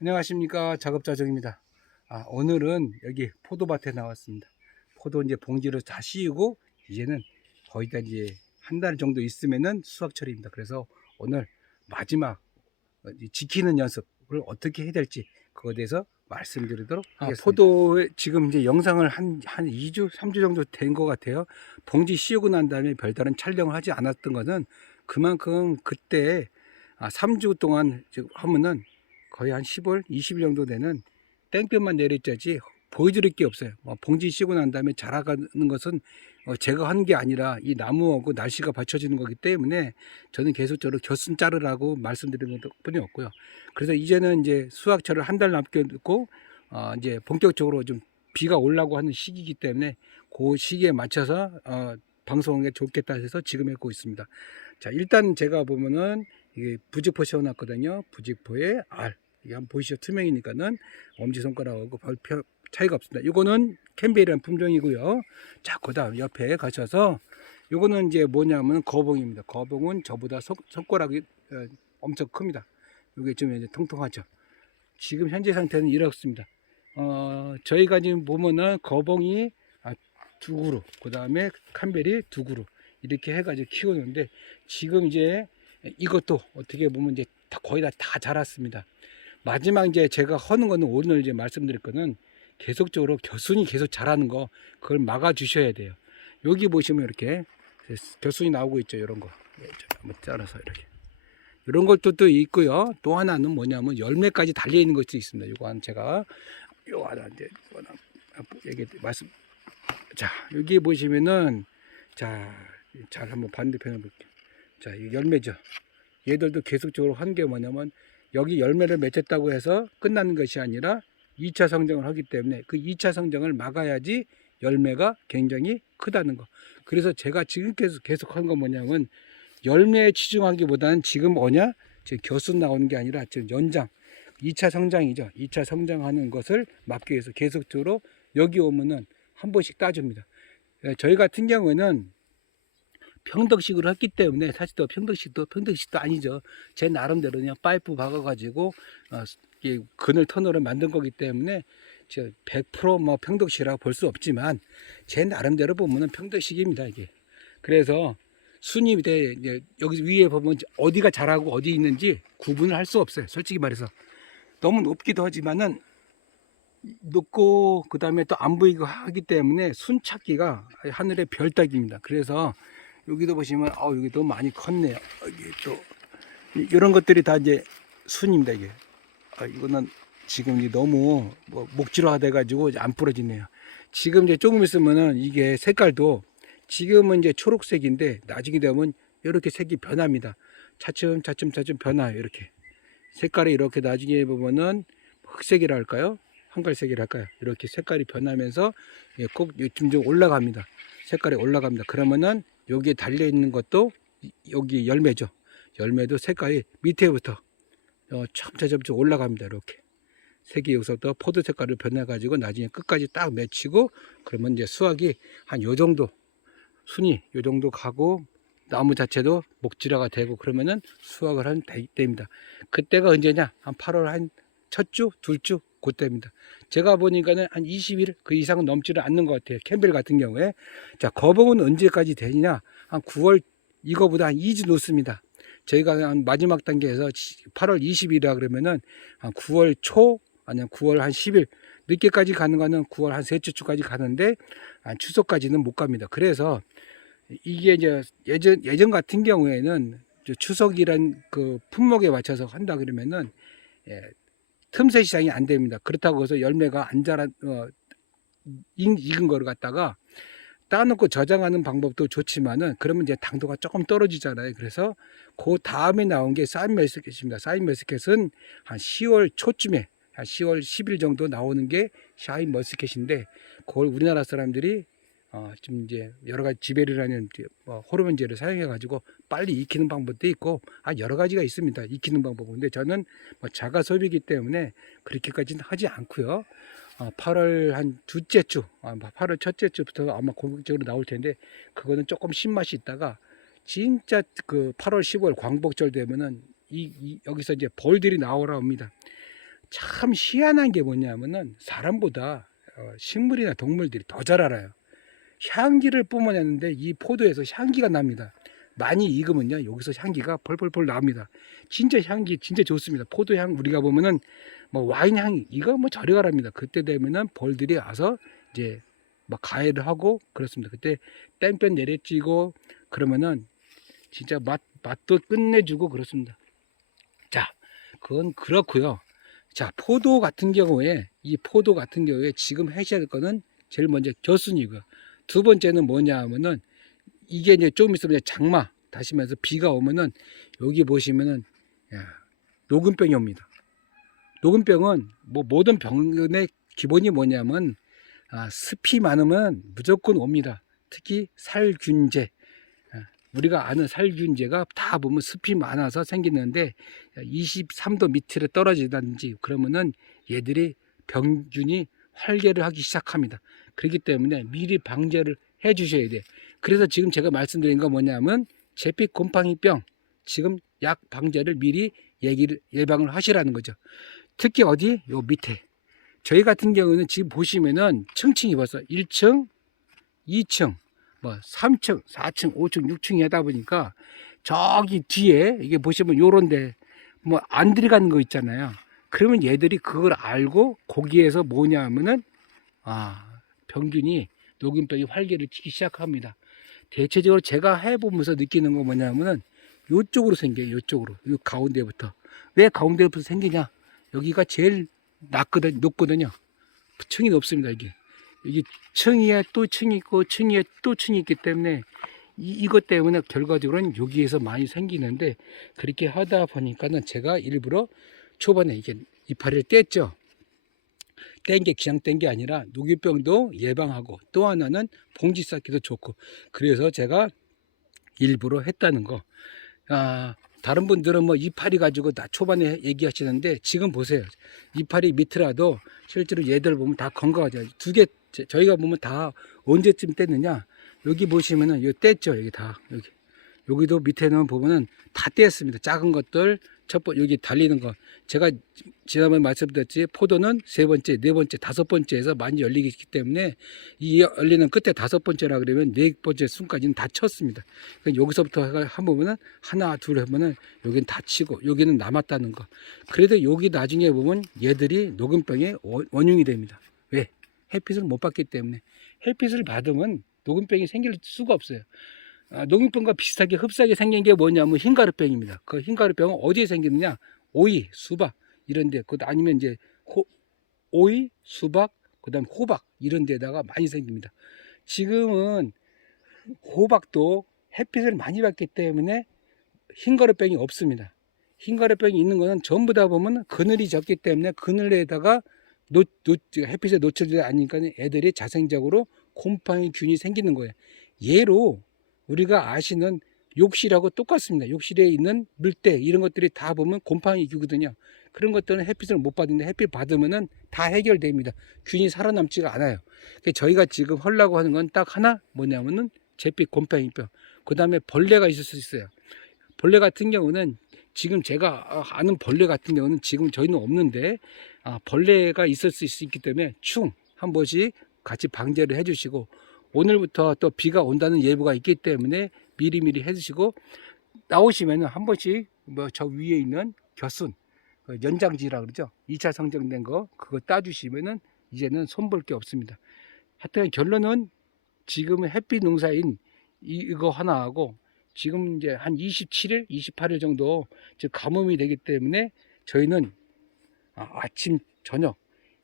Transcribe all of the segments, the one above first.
안녕하십니까 작업자정입니다. 아, 오늘은 여기 포도밭에 나왔습니다. 포도 이제 봉지로 다 씌우고 이제는 거의 다 이제 한 달 정도 있으면은 수확철입니다. 그래서 오늘 마지막 어, 이 지키는 연습을 어떻게 해야 될지 그거에 대해서 말씀드리도록 아, 하겠습니다. 포도에 지금 이제 영상을 한, 한 2주, 3주 정도 된 것 같아요. 봉지 씌우고 난 다음에 별다른 촬영을 하지 않았던 것은 그만큼 그때 아, 3주 동안 지금 하면은 거의 한 10월, 20일 정도 되는 땡볕만 내렸자지 보여드릴 게 없어요. 뭐 봉지 씌고 난 다음에 자라가는 것은 어, 제가 하는 게 아니라 이 나무하고 날씨가 받쳐주는 거기 때문에 저는 계속적으로 겨순 자르라고 말씀드리는 것 뿐이 없고요. 그래서 이제는 이제 수확철을 한 달 남겨두고 어, 이제 본격적으로 좀 비가 올라고 하는 시기이기 때문에 그 시기에 맞춰서 어, 게 좋겠다 해서 지금 했고 있습니다. 자 일단 제가 보면은 이게 부직포 씌워놨거든요. 부직포에 알 이게 한번 보시죠. 투명이니까는 엄지손가락하고 별 표- 차이가 없습니다. 이거는 캠벨이라는 품종이고요. 자, 그 다음 옆에 가셔서 이거는 이제 뭐냐면 거봉입니다. 거봉은 저보다 손, 손가락이 어, 엄청 큽니다. 이게 좀 이제 통통하죠. 지금 현재 상태는 이렇습니다. 어, 저희가 지금 보면은 거봉이 아, 두 그루, 그 다음에 캄벨이 두 그루 이렇게 해가지고 키우는데 지금 이제 이것도 어떻게 보면 이제 다 거의 다, 다 자랐습니다. 마지막 이제 제가 하는 거는 오늘 이제 말씀드릴 거는 계속적으로 겨순이 계속 자라는 거 그걸 막아 주셔야 돼요. 여기 보시면 이렇게 겨순이 나오고 있죠. 이런 거. 예, 좀 한번 잘라서 이렇게. 이런 것도 또 있고요. 또 하나는 뭐냐면 열매까지 달려 있는 것도 있습니다. 이거 한 제가 요 하나 이제 하나 얘기 말씀. 자 여기 보시면은 자 잘 한번 반대편에 볼게요. 자, 이 열매죠. 얘들도 계속적으로 한 게 뭐냐면 여기 열매를 맺었다고 해서 끝나는 것이 아니라 2차 성장을 하기 때문에 그 2차 성장을 막아야지 열매가 굉장히 크다는 거. 그래서 제가 지금 계속 계속 한 건 뭐냐면 열매에 치중하기보다는 지금 뭐냐? 지금 겨순 나오는 게 아니라 지금 연장 2차 성장이죠. 2차 성장하는 것을 막기 위해서 계속적으로 여기 오면은 한 번씩 따줍니다. 예, 저희 같은 경우에는 평덕식으로 했기 때문에 사실 또 평덕식도 평덕식도 아니죠. 제 나름대로 그냥 파이프 박아가지고 어, 이 그늘 터널을 만든 거기 때문에 저 100%뭐 평덕식이라고 볼 수 없지만 제 나름대로 보면은 평덕식입니다 이게. 그래서 순위 대 이제 여기 위에 보면 어디가 잘하고 어디 있는지 구분을 할 수 없어요. 솔직히 말해서 너무 높기도 하지만은 높고 그 다음에 또 안 보이고 하기 때문에 순 찾기가 하늘의 별 따기입니다. 그래서 여기도 보시면 아 여기 도 많이 컸네요. 여기 또 이- 이런 것들이 다 이제 순입니다 이게. 아, 이거는 지금 이게 너무 뭐 목질화 돼가지고 이제 안 부러지네요. 지금 이제 조금 있으면은 이게 색깔도 지금은 이제 초록색인데 나중에 되면 이렇게 색이 변합니다. 차츰 차츰 차츰 변화요 이렇게 색깔이 이렇게 나중에 보면은? 한갈색이라 할까요? 이렇게 색깔이 변하면서 예, 꼭 점점 올라갑니다. 색깔이 올라갑니다. 그러면은 여기에 달려 있는 것도 이- 여기 열매죠. 열매도 색깔이 밑에부터 어, 점차 점차 올라갑니다. 이렇게 색이 여기서부터 포도 색깔을 변해가지고 나중에 끝까지 딱 맺히고 그러면 이제 수확이 한 요 정도 순이 요 정도 가고 나무 자체도 목질화가 되고 그러면은 수확을 한 때- 때입니다. 그때가 언제냐? 한 8월 한 첫 주, 둘 주 그때입니다. 제가 보니까는 한 20일 그 이상은 넘지를 않는 것 같아요. 캠벨 같은 경우에. 자, 거봉은 언제까지 되느냐? 한 9월 이거보다 한 2주 놓습니다. 저희가 한 마지막 단계에서 8월 20일이라 그러면은 한 9월 초 아니면 9월 한 10일 늦게까지 가는 거는 9월 한 셋째 주까지 가는데 한 추석까지는 못 갑니다. 그래서 이게 이제 예전 예전 같은 경우에는 추석이란 그 품목에 맞춰서 한다 그러면은 예, 틈새 시장이 안 됩니다. 그렇다고 해서 열매가 안 자란 어, 익- 익은 거를 갖다가 따놓고 저장하는 방법도 좋지만은 그러면 이제 당도가 조금 떨어지잖아요. 그래서 그 다음에 나온 게 사인 메스켓입니다. 사인 메스켓은 한 10월 초쯤에 한 10월 10일 정도 나오는 게 샤인 머스켓인데 그걸 우리나라 사람들이 어, 좀 이제 여러 가지 지베르라는 이제 뭐 호르몬제를 사용해 가지고 빨리 익히는 방법도 있고 아 여러 가지가 있습니다. 익히는 방법은 근데 저는 뭐 자가 소비이기 때문에 그렇게까지는 하지 않고요. 어, 8월 한 둘째 주, 아, 8월 첫째 주부터 아마 공격적으로 나올 텐데 그거는 조금 신맛이 있다가 진짜 그 8월 10월 광복절 되면은 이, 이 여기서 이제 벌들이 나오라 합니다. 참 희한한 게 뭐냐면은 사람보다 어, 식물이나 동물들이 더 잘 알아요. 향기를 뿜어내는데 이 포도에서 향기가 납니다. 많이 익으면요 여기서 향기가 펄펄펄 납니다. 진짜 향기 진짜 좋습니다. 포도향 우리가 보면은 뭐 와인 향 이거 뭐 저리 가랍니다. 그때 되면은 벌들이 와서 이제 막 가해를 하고 그렇습니다. 그때 땡볕 내려찌고 그러면은 진짜 맛 맛도 끝내주고 그렇습니다. 자, 그건 그렇고요. 자, 포도 같은 경우에 이 포도 같은 경우에 지금 될 거는 제일 먼저 겨순이고요. 두 번째는 뭐냐 하면은 이게 이제 좀 있으면 장마 다시면서 비가 오면은 여기 보시면은 야, 녹음병이 옵니다. 녹음병은 뭐 모든 병의 기본이 뭐냐면 아, 습이 많으면 무조건 옵니다. 특히 살균제. 아, 우리가 아는 살균제가 다 보면 습이 많아서 생기는데 23도 밑으로 떨어지든지 그러면은 얘들이 병균이 활개를 하기 시작합니다. 그렇기 때문에 미리 방제를 해 주셔야 돼. 그래서 지금 제가 말씀드린 건 뭐냐면 제피 곰팡이병 지금 약 방제를 미리 얘기를 예방을 하시라는 거죠. 특히 어디? 요 밑에. 저희 같은 경우는 지금 보시면은 층층이 벌써 1층, 2층, 뭐 3층, 4층, 5층, 6층이 하다 보니까 저기 뒤에 이게 보시면 요런데 뭐 안 들어가는 거 있잖아요. 그러면 얘들이 그걸 알고 거기에서 뭐냐 하면은 아 병균이 녹균병이 활개를 치기 시작합니다. 대체적으로 제가 해보면서 느끼는 거 뭐냐면은 요쪽으로 생겨요. 요쪽으로 요 가운데부터 왜 가운데부터 생기냐? 여기가 제일 낮거든 높거든요. 층이 높습니다. 이게 이게 층위에 또 층이 있고 층위에 또 층이 있기 때문에 이, 이것 때문에 결과적으로는 여기에서 많이 생기는데 그렇게 하다 보니까는 제가 일부러 초반에 이게 이파리를 뗐죠. 뗀게 그냥 뗀게 아니라 녹유병도 예방하고 또 하나는 봉지 쌓기도 좋고 그래서 제가 일부러 했다는 거. 아, 다른 분들은 뭐 이파리 가지고 나 초반에 얘기하시는데 지금 보세요. 이파리 밑이라도 실제로 얘들 보면 다 건강하죠. 두 개, 저희가 보면 다 언제쯤 뗐느냐. 여기 보시면은 여기 뗐죠. 여기 다. 여기. 여기도 밑에는 보면은 다 뗐습니다. 작은 것들, 첫 번, 여기 달리는 거. 제가 지난번에 말씀드렸지, 포도는 세 번째, 네 번째, 다섯 번째에서 많이 열리기 때문에 이 열리는 끝에 다섯 번째라 그러면 네 번째 순까지는 다 쳤습니다. 그러니까 여기서부터 한 보면은 하나, 둘 하면은 여기는 다 치고 여기는 남았다는 거. 그래도 여기 나중에 보면 얘들이 녹음병의 원- 원흉이 됩니다. 왜? 햇빛을 못 받기 때문에. 햇빛을 받으면 녹음병이 생길 수가 없어요. 아, 녹용병과 비슷하게 흡사하게 생긴 게 뭐냐면 흰가루병입니다. 그 흰가루병은 어디에 생기느냐? 오이, 수박 이런 데 그 아니면 이제 호, 오이, 수박, 그다음 호박 이런 데다가 많이 생깁니다. 지금은 호박도 햇빛을 많이 받기 때문에 흰가루병이 없습니다. 흰가루병이 있는 거는 전부 다 보면 그늘이 적기 때문에 그늘에다가 노, 노, 햇빛에 노출되지 않으니까 애들이 자생적으로 곰팡이 균이 생기는 거예요. 예로 우리가 아시는 욕실하고 똑같습니다. 욕실에 있는 물때 이런 것들이 다 보면 곰팡이 균이거든요. 그런 것들은 햇빛을 못 받는데 햇빛 받으면은 다 해결됩니다. 균이 살아남지가 않아요. 그러니까 저희가 지금 하려고 하는 건 딱 하나 뭐냐면은 잿빛 곰팡이병. 그 다음에 벌레가 있을 수 있어요. 벌레 같은 경우는 지금 제가 아는 벌레 같은 경우는 지금 저희는 없는데 아, 벌레가 있을 수 있기 때문에 충 한 번씩 같이 방제를 해주시고 오늘부터 또 비가 온다는 예보가 있기 때문에 미리미리 해주시고 나오시면 한 번씩 뭐 저 위에 있는 겨순 그 연장지라 그러죠. 2차 성장된 거 그거 따주시면은 이제는 손볼 게 없습니다. 하여튼 결론은 지금 햇빛 농사인 이- 이거 하나하고 지금 이제 한 27일 28일 정도 즉 가뭄이 되기 때문에 저희는 아, 아침 저녁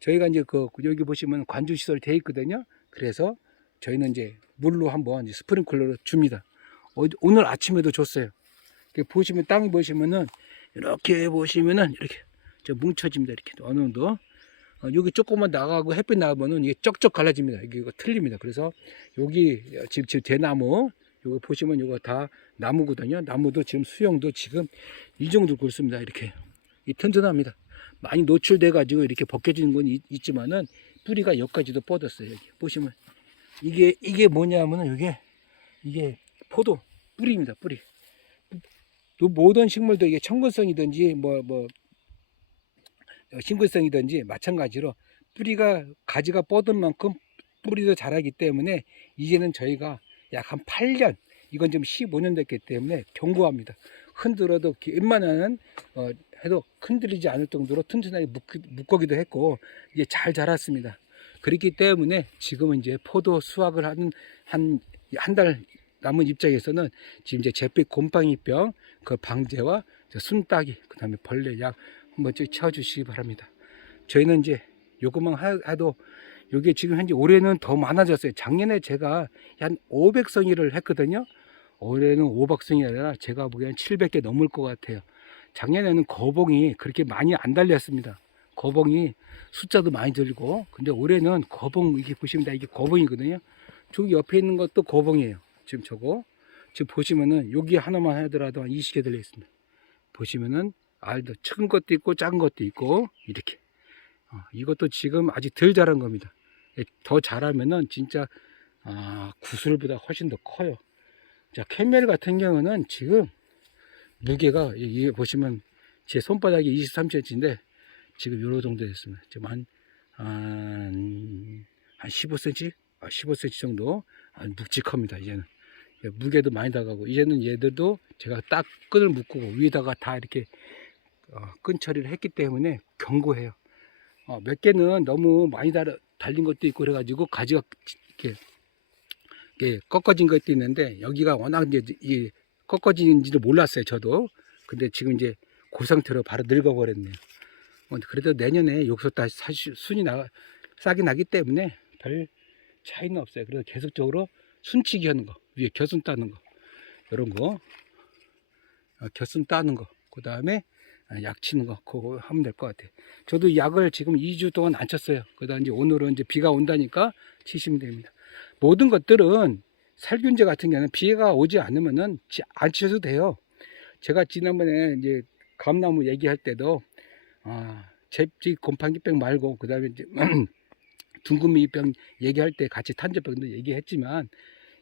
저희가 이제 그 여기 보시면 관주 시설 돼 있거든요. 그래서 저희는 이제 물로 한번 스프링클러로 줍니다. 어, 오늘 아침에도 줬어요. 보시면 땅 보시면은 이렇게 보시면은 이렇게 저 뭉쳐집니다. 이렇게 어느 정도 어, 여기 조금만 나가고 햇빛 나가면은 이게 쩍쩍 갈라집니다. 이게 이거 틀립니다. 그래서 여기 지금 지금 대나무 여기 보시면 이거 다 나무거든요. 나무도 지금 수영도 지금 이 정도 굵습니다. 이렇게 이 튼튼합니다. 많이 노출돼 가지고 이렇게 벗겨지는 건 있, 있지만은 뿌리가 여기까지도 뻗었어요. 여기 보시면 이게 이게 뭐냐면은 이게 이게 포도 뿌리입니다 뿌리 또 모든 식물도 이게 청근성이든지 뭐뭐 싱글성이든지 마찬가지로 뿌리가 가지가 뻗은 만큼 뿌리도 자라기 때문에 이제는 저희가 약 한 8년 이건 지금 15년 됐기 때문에 경고합니다. 흔들어도 웬만한 어, 해도 흔들리지 않을 정도로 튼튼하게 묶, 기도 했고 이제 잘 자랐습니다. 그렇기 때문에 지금은 이제 포도 수확을 하는 한 한 달 남은 입장에서는 지금 이제 잿빛 곰팡이병 그 방제와 저 순따기 그다음에 벌레 약 한번 쭉 쳐주시기 바랍니다. 저희는 이제 요것만 하- 해도 요게 지금 현재 올해는 더 많아졌어요. 작년에 제가 한 500성이를 했거든요. 올해는 500성이 아니라 제가 보기엔 700개 넘을 것 같아요. 작년에는 거봉이 그렇게 많이 안 달렸습니다. 거봉이 숫자도 많이 들고 근데 올해는 거봉 이게 보시면 다 이게 거봉이거든요. 저기 옆에 있는 것도 거봉이에요. 지금 저거 지금 보시면은 여기 하나만 하더라도 한 20개 들려 있습니다. 보시면은 알도 큰 것도 있고 작은 것도 있고 이렇게 어, 이것도 지금 아직 덜 자란 겁니다. 예, 더 자라면은 진짜 아, 구슬보다 훨씬 더 커요. 자 캠멜 같은 경우는 지금 무게가 이- 이게 보시면 제 손바닥이 23cm인데 지금 요런 정도 됐습니다. 지금 한, 한, 한 15cm? 아, 15cm 정도 아, 묵직합니다. 이제는 예, 무게도 많이 나가고 이제는 얘들도 제가 딱 끈을 묶고 위에다가 다 이렇게 어, 끈 처리를 했기 때문에 경고해요. 어, 몇 개는 너무 많이 달, 달린 것도 있고 그래가지고 가지가 이렇게, 이렇게 꺾어진 것도 있는데 여기가 워낙 이제 이 꺾어진지도 몰랐어요 저도 근데 지금 이제 그 상태로 바로 늙어버렸네요 어, 그래도 내년에 여기서 다시 사실 순이 나, 싹이 나기 때문에 별 차이는 없어요. 그래서 계속적으로 순치기 하는 거 위에 겨순 따는 거 이런 거 어, 겨순 따는 거 그 다음에 약 치는 거 그거 하면 될 것 같아요. 저도 약을 지금 2주 동안 안 쳤어요. 그다음 이제 오늘은 이제 비가 온다니까 치시면 됩니다. 모든 것들은 살균제 같은 경우는 비가 오지 않으면은 치- 안 치셔도 돼요. 제가 지난번에 이제 감나무 얘기할 때도 아, 잽지 곰팡이병 말고 그 다음에 이제 둥근미병 얘기할 때 같이 탄저병도 얘기했지만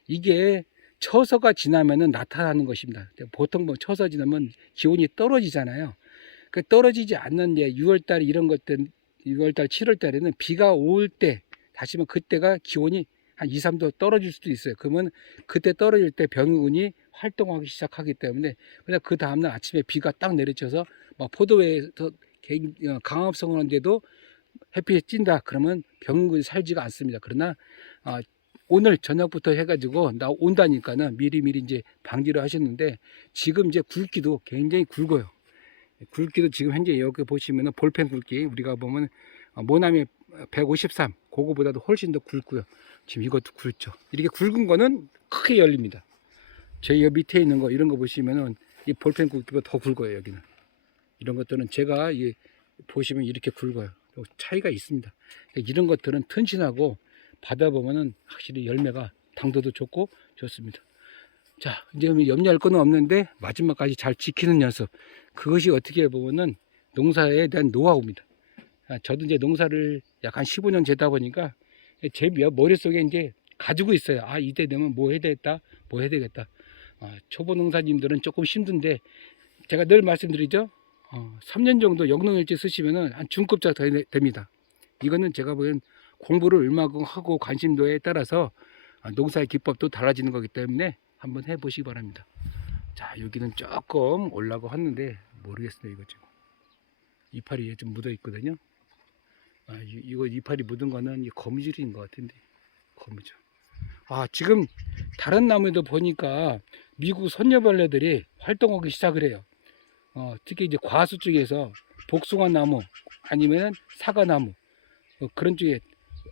이게 처서가 지나면은 나타나는 것입니다. 보통 뭐 처서 지나면 기온이 떨어지잖아요. 그 떨어지지 않는 예, 6월달 이런 것들 6월달 7월달에는 비가 올 때 다시 면 그때가 기온이 한 2, 3도 떨어질 수도 있어요. 그러면 그때 떨어질 때 병균이 활동하기 시작하기 때문에 그냥 그 다음날 아침에 비가 딱 내리쳐서 막 포도에서 강압성을 하는데도 햇빛이 찐다. 그러면 병균이 살지가 않습니다. 그러나 아, 오늘 저녁부터 해가지고 나 온다니까는 미리미리 이제 방지를 하셨는데 지금 이제 굵기도 굉장히 굵어요. 굵기도 지금 현재 여기 보시면은 볼펜 굵기 우리가 보면 어, 모나미 153 그거보다도 훨씬 더 굵고요. 지금 이것도 굵죠. 이렇게 굵은 거는 크게 열립니다. 저희 여 밑에 있는 거 이런 거 보시면은 이 볼펜 굵기보다 더 굵어요 여기는. 이런 것들은 제가 이 보시면 이렇게 굵어요. 차이가 있습니다. 이런 것들은 튼실하고 받아보면은 확실히 열매가 당도도 좋고 좋습니다. 자, 이제 뭐 염려할 건 없는데 마지막까지 잘 지키는 연습. 그것이 어떻게 보면은 농사에 대한 노하우입니다. 아, 저도 이제 농사를 약 한 15년 제다 보니까 제 며- 머릿속에 이제 가지고 있어요. 아, 이때 되면 뭐 해야 되겠다, 뭐 해야 되겠다. 아, 초보 농사님들은 조금 힘든데 제가 늘 말씀드리죠. 어, 3년 정도 영농일지 쓰시면은 한 중급자 되- 됩니다. 이거는 제가 보기엔 공부를 얼마큼 하고 관심도에 따라서 아, 농사의 기법도 달라지는 거기 때문에 한번 해보시기 바랍니다. 자, 여기는 조금 올라고 했는데 모르겠어요, 이거 지금. 이파리에 좀 묻어 있거든요. 아, 이, 이거 이파리 묻은 거는 이 거미줄인 것 같은데, 거미줄. 아, 지금 다른 나무에도 보니까 미국 손녀벌레들이 활동하기 시작을 해요. 어, 특히 이제 과수 쪽에서 복숭아 나무 아니면 사과 나무 어, 그런 쪽에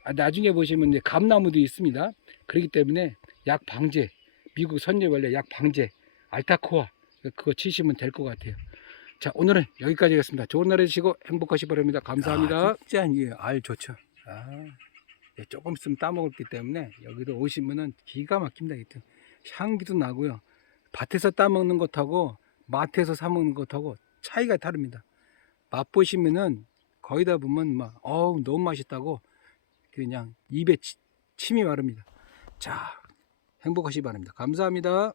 아, 나중에 보시면 이제 감나무도 있습니다. 그렇기 때문에 약 방제 미국 선녀벌레 약 방제 알타코아 그거 치시면 될 것 같아요. 자 오늘은 여기까지 하겠습니다. 좋은 날 해주시고 행복하시 기 바랍니다. 감사합니다. 아, 진짜 이알 좋죠. 아, 예, 조금 있으면 따먹었기 때문에 여기도 오시면은 기가 막힙니다. 향기도 나고요. 밭에서 따먹는 것하고 마트에서 사 먹는 것하고 차이가 다릅니다. 맛보시면은 거의 다 보면 막 어우 너무 맛있다고 그냥 입에 치- 침이 마릅니다. 자 행복하시기 바랍니다. 감사합니다.